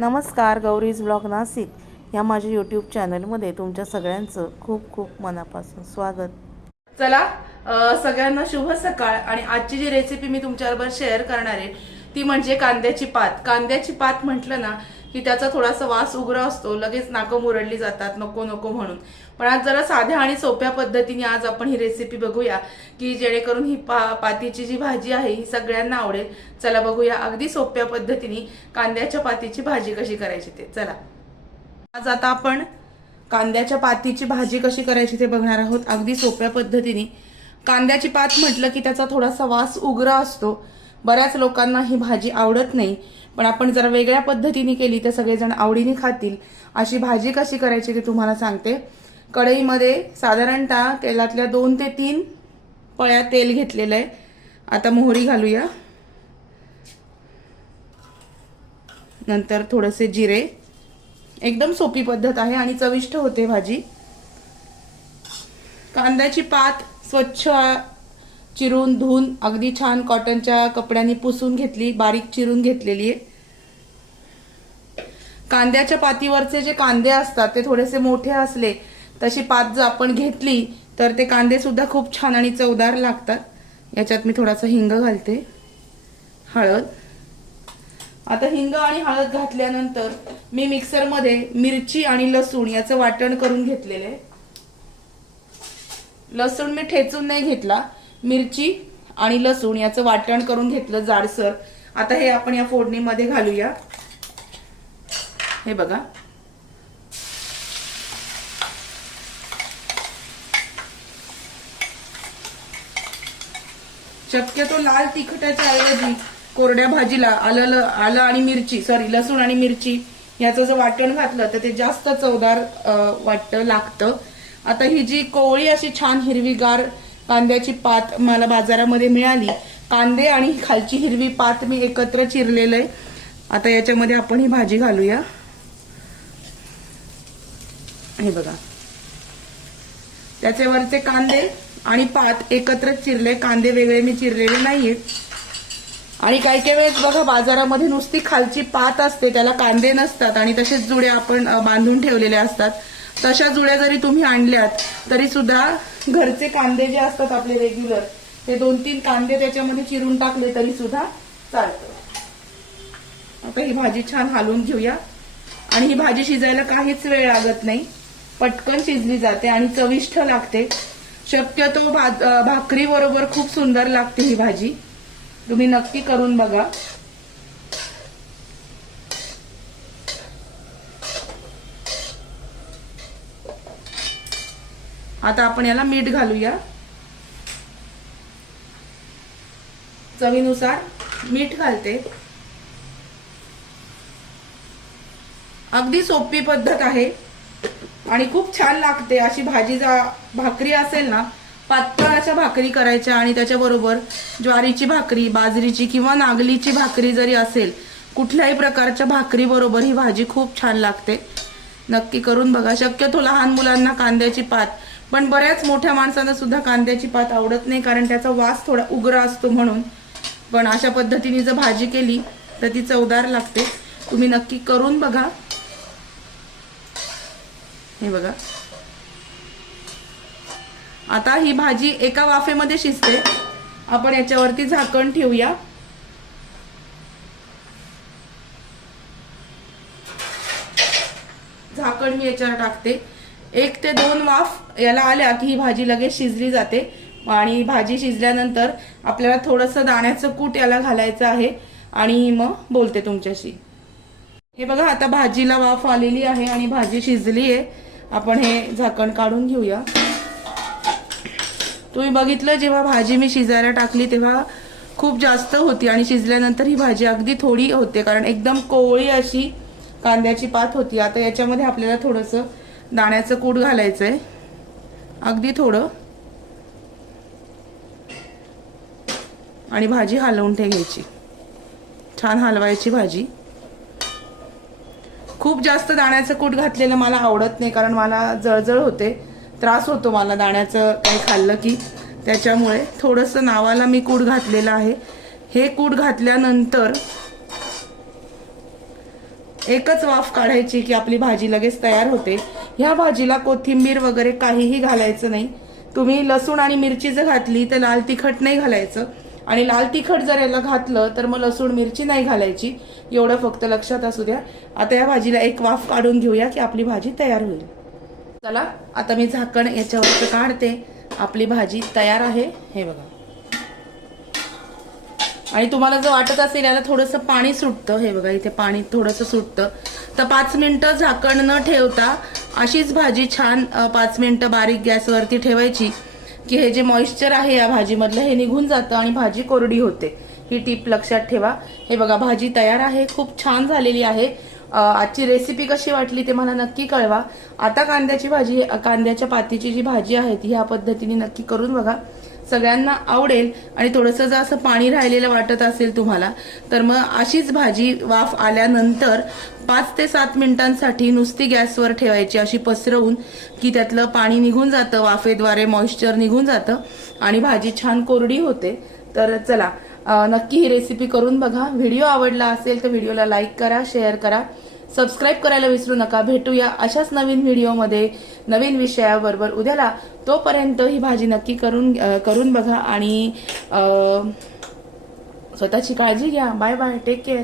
नमस्कार गौरीज ब्लॉग नाशिक. या माझ्या यूट्यूब चॅनलमध्ये तुमच्या सगळ्यांचं खूप खूप मनापासून स्वागत. चला सगळ्यांना शुभ सकाळ आणि आजची जी रेसिपी मी तुमच्याबरोबर शेअर करणार आहे ती म्हणजे कांद्याची पात. कांद्याची पात म्हटलं ना की त्याचा थोडासा वास उग्र असतो लगेच नाकं मुरडली जातात नको नको म्हणून. पण आज जरा साध्या आणि सोप्या पद्धतीने आज आपण ही रेसिपी बघूया की जेणेकरून ही पा पातीची जी भाजी आहे ही सगळ्यांना आवडेल. चला बघूया अगदी सोप्या पद्धतीने कांद्याच्या पातीची भाजी कशी करायची ते. चला. आज आता आपण कांद्याच्या पातीची भाजी कशी करायची ते बघणार आहोत अगदी सोप्या पद्धतीने. कांद्याची पात म्हटलं की त्याचा थोडासा वास उग्र असतो. बऱ्याच लोकांना ही भाजी आवडत नाही. पण आपण जर वेगळ्या पद्धतीने केली तर सगळेजण आवडीने खातील. अशी भाजी कशी करायची ते तुम्हाला सांगते. कढईमध्ये साधारणतः तेलातल्या दोन ते तीन पळ्या तेल घेतलेलं आहे. आता मोहरी घालूया. नंतर थोडेसे जिरे. एकदम सोपी पद्धत आहे आणि चविष्ट होते भाजी. कांद्याची पात स्वच्छ चिरून धुवून अगदी छान कॉटनच्या कपड्यांनी पुसून घेतली. बारीक चिरून घेतलेली आहे. कांद्याच्या पातीवरचे जे कांदे असतात ते थोडेसे मोठे असले तशी पात जर आपण घेतली तर ते कांदे सुद्धा खूप छान आणि चवदार लागतात. याच्यात मी थोडासा हिंग घालते. हळद. आता हिंग आणि हळद घातल्यानंतर मी मिक्सरमध्ये मिरची आणि लसूण याचं वाटण करून घेतलेलं आहे. लसूण मी ठेचून नाही घेतला. मिरची आणि लसूण याचं वाटण करून घेतलं जाडसर. आता हे आपण या फोडणीमध्ये घालूया. हे बघा. शक्यतो लाल तिखटाच्या ऐवजी कोरड्या भाजीला आलं आलं आणि मिरची सॉरी लसूण आणि मिरची याचं जर वाटण घातलं तर ते जास्त चवदार वाटतं लागतं. आता ही जी कोवळी अशी छान हिरवीगार कांद्याची पात मला बाजारामध्ये मिळाली कांदे आणि खालची हिरवी पात मी एकत्र चिरलेलं आहे. आता याच्यामध्ये आपण ही भाजी घालूया. हे बघा. त्याचे वरचे कांदे आणि पात एकत्र चिरले. कांदे वेगळे मी चिरलेले नाहीयेत आणि काही काही वेळेस बघा बाजारामध्ये नुसती खालची पात असते त्याला कांदे नसतात आणि तसेच जुड्या आपण बांधून ठेवलेले असतात. तशा जुड्या जरी तुम्ही आणल्यात तरी सुद्धा घरचे कांदे जे असतात आपले रेग्युलर ते दोन तीन कांदे त्याच्यामध्ये चिरून टाकले तरी सुद्धा चालतं. आता ही भाजी छान हालवून घेऊया. आणि ही भाजी शिजायला काहीच वेळ लागत नाही. पटकन शिजली जाते आणि चविष्ट लागते. शक्यतो भाकरी बरोबर खूप सुंदर लागते ही भाजी. तुम्ही नक्की करून बघा. आता आपण याला मीठ घालूया. चवीनुसार मीठ घालते. अगदी सोपी पद्धत आहे. आणि खूप छान लागते अशी भाजी जा भाकरी असेल ना पातळ अशा भाकरी करायच्या आणि त्याच्याबरोबर ज्वारीची भाकरी बाजरीची किंवा नागलीची भाकरी जरी असेल कुठल्याही प्रकारच्या भाकरीबरोबर ही भाजी खूप छान लागते. नक्की करून बघा. शक्यतो लहान मुलांना कांद्याची पात पण बऱ्याच मोठ्या माणसांना सुद्धा कांद्याची पात आवडत नाही कारण त्याचा वास थोडा उग्र असतो म्हणून. पण अशा पद्धतीने जर भाजी केली तर ती चवदार लागते. तुम्ही नक्की करून बघा. हे बघा. आता ही भाजी एका वाफेमध्ये शिजते. आपण याच्यावरती झाकण ठेवूया. झाकण मी याच्यावर टाकते. एक ते दोन वाफ याला आल्या की ही भाजी लगेच शिजली जाते. आणि भाजी शिजल्यानंतर आपल्याला थोडंसं दाण्याचं कूट याला घालायचं आहे. आणि मग बोलते तुमच्याशी. हे बघा आता भाजीला वाफ आलेली आहे आणि भाजी शिजली आहे आपण हे झाकण काढून घेऊया. तुम्ही बघितलं जेव्हा भाजी मी शिजायला टाकली तेव्हा खूप जास्त होती आणि शिजल्यानंतर ही भाजी अगदी थोडी होते कारण एकदम कोवळी अशी कांद्याची पात होती. आता याच्यामध्ये आपल्याला थोडंसं दाण्याचं कूट घालायचं आहे अगदी थोडं. आणि भाजी हलवून ठेवायची. छान हलवायची भाजी. खूप जास्त दाण्याचं कूट घातलेलं मला आवडत नाही कारण मला जळजळ होते. त्रास होतो मला दाण्याचं काही खाल्लं की. त्याच्यामुळे थोडंसं नावाला मी कूट घातलेलं आहे. हे कूट घातल्यानंतर एकच वाफ काढायची की आपली भाजी लगेच तयार होते. ह्या भाजीला कोथिंबीर वगैरे काहीही घालायचं नाही. तुम्ही लसूण आणि मिरची जर घातली तर लाल तिखट नाही घालायचं. आणि लाल तिखट जर याला घातलं तर मग लसूण मिरची नाही घालायची. एवढं फक्त लक्षात असू द्या. आता या भाजीला एक वाफ काढून घेऊया की आपली भाजी तयार होईल. चला आता मी झाकण याच्यावरचं काढते. आपली भाजी तयार आहे. हे बघा. आणि तुम्हाला जर वाटत असेल याला थोडंसं पाणी सुटतं हे बघा इथे पाणी थोडंसं सुटतं. तर पाच मिनटं झाकण न ठेवता अशीच भाजी छान पाच मिनटं बारीक गॅसवरती ठेवायची. की हे जे मॉइश्चर आहे या भाजीमधलं हे निघून जातं आणि भाजी कोरडी होते. ही टीप लक्षात ठेवा. हे बघा भाजी तयार आहे खूप छान झालेली आहे. आजची रेसिपी कशी वाटली ते मला नक्की कळवा. आता कांद्याची भाजी कांद्याच्या पातीची जी भाजी आहे ती ह्या पद्धतीने नक्की करून बघा. सगळ्यांना आवडेल आणि थोडंसं जर असं पाणी राहिलेलं वाटत असेल तुम्हाला तर मग अशीच भाजी वाफ आल्यानंतर पाच ते सात मिनिटांसाठी नुसती गॅसवर ठेवायची अशी पसरवून की त्यातलं पाणी निघून जातं वाफेद्वारे मॉइश्चर निघून जातं आणि भाजी छान कोरडी होते. तर चला नक्की ही रेसिपी करून बघा. व्हिडिओ आवडला असेल तर व्हिडिओला लाईक करा शेअर करा. सबस्क्राईब करायला विसरू नका. भेटूया अशाच नवीन व्हिडिओमध्ये. नवीन विषयाबरोबर. उद्याला तोपर्यंत ही भाजी नक्की करून करून बघा आणि स्वतःची काळजी घ्या. Bye bye take care